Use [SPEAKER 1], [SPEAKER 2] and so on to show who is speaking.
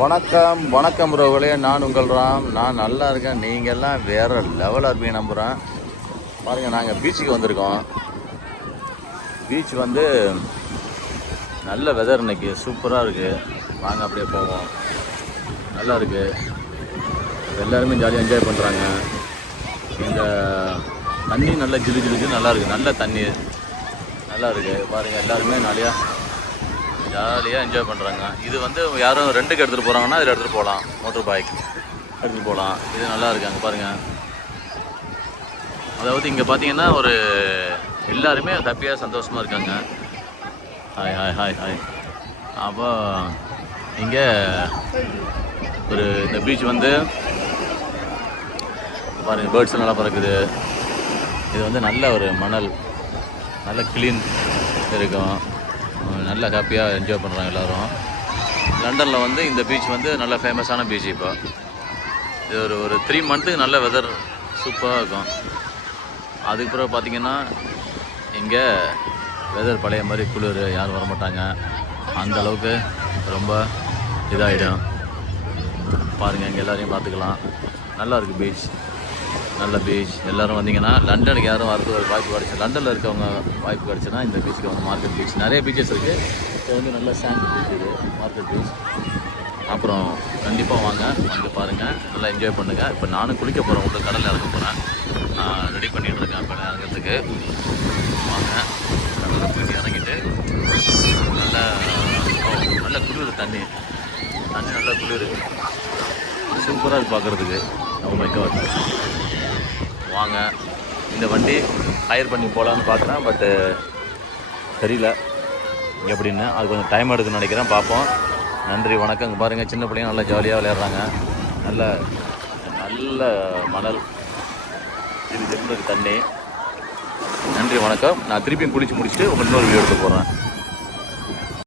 [SPEAKER 1] வணக்கம் வணக்கம் ரோகலே நான் உங்கள் ராம். நான் நல்லா இருக்கேன். நீங்கள்லாம் வேறு லெவலாக இருப்பீங்க நம்புகிறேன் பாருங்கள் நாங்கள் பீச்சுக்கு வந்திருக்கோம். பீச் வந்து நல்ல வெதர் இன்னைக்கு. சூப்பராக இருக்குது வாங்க அப்படியே போவோம். நல்லா இருக்குது எல்லாருமே ஜாலியாக என்ஜாய் பண்ணுறாங்க இந்த தண்ணி நல்லா ஜிலு ஜிலுக்கு நல்லா இருக்குது நல்ல தண்ணி. நல்லா இருக்குது பாருங்கள் எல்லாருமே நிறையா ஜாலியாக என்ஜாய் பண்ணுறாங்க இது வந்து யாரும் ரெண்டுக்கு எடுத்துகிட்டு போகிறாங்கன்னா இதில் எடுத்துகிட்டு போகலாம் மோட்டர் பைக் எடுத்துகிட்டு போகலாம் இது நல்லா இருக்கு அங்கே பாருங்கள் அதாவது இங்கே பார்த்தீங்கன்னா ஒரு எல்லாருமே ஹாப்பியாக சந்தோஷமாக இருக்காங்க. ஹாய் ஹாய் ஹாய் ஹாய் அப்போ இங்கே ஒரு இந்த பீச் வந்து பாருங்கள் பேர்ட்ஸ் நல்லா பறக்குது. இது வந்து நல்ல ஒரு மணல். நல்ல கிளீன் இருக்கும். நல்ல ஹாப்பியாக என்ஜாய் பண்ணுறாங்க எல்லோரும். லண்டனில் வந்து இந்த பீச் வந்து நல்ல ஃபேமஸான பீச் இப்போ. இது ஒரு ஒரு த்ரீ மந்த்துக்கு நல்ல வெதர் சூப்பராக இருக்கும். அதுக்கு பிறகு பார்த்தீங்கன்னா இங்கே வெதர் பழைய மாதிரி குளிர் யாரும் வர மாட்டாங்க அந்த அளவுக்கு ரொம்ப இதாகிடும் பாருங்கள் இங்கே எல்லோரையும் பார்த்துக்கலாம். நல்லா இருக்குது பீச் நல்ல பீச் எல்லாரும் வந்தீங்கன்னா லண்டனுக்கு யாரும் வரது ஒரு வாய்ப்பு கிடச்சி லண்டனில் இருக்கவங்க வாய்ப்பு கிடச்சுன்னா இந்த பீச்சுக்கு வந்து மார்க்கெட் பீச் நிறைய பீச்சஸ் இருக்குது இப்போ வந்து நல்ல சாண்ட் பீச் இது மார்க்கெட் பீச் அப்புறம் கண்டிப்பாக வாங்க. வந்து பாருங்கள் நல்லா என்ஜாய் பண்ணுங்கள் இப்போ நானும் குளிக்க போகிறேன் உள்ள கடலில் இறங்க போகிறேன் ரெடி பண்ணிகிட்டு இருக்கேன். இப்போ இறங்கிறதுக்கு. வாங்க. கடலில் போயிட்டு இறங்கிட்டு நல்லா நல்ல குளிர் தண்ணி. தண்ணி நல்லா குளிர். சூப்பராக இருக்குது பார்க்குறதுக்கு நம்ம மை வாங்க. இந்த வண்டி ஹையர் பண்ணி போகலான்னு பார்க்குறேன் பட்டு uh, தெரியல. எப்படின்னு அது கொஞ்சம் டைம் எடுக்குன்னு நினைக்கிறேன் பார்ப்போம். நன்றி வணக்கம் இங்கே பாருங்கள் சின்ன பிள்ளைங்க நல்லா ஜாலியாக விளையாடுறாங்க. நல்ல நல்ல மணல். இது இருக்கு தண்ணி. நன்றி வணக்கம். நான் திருப்பியும் குளிச்சு முடிச்சுட்டு உங்களுக்கு இன்னொரு வீடியோ எடுத்து போகிறேன்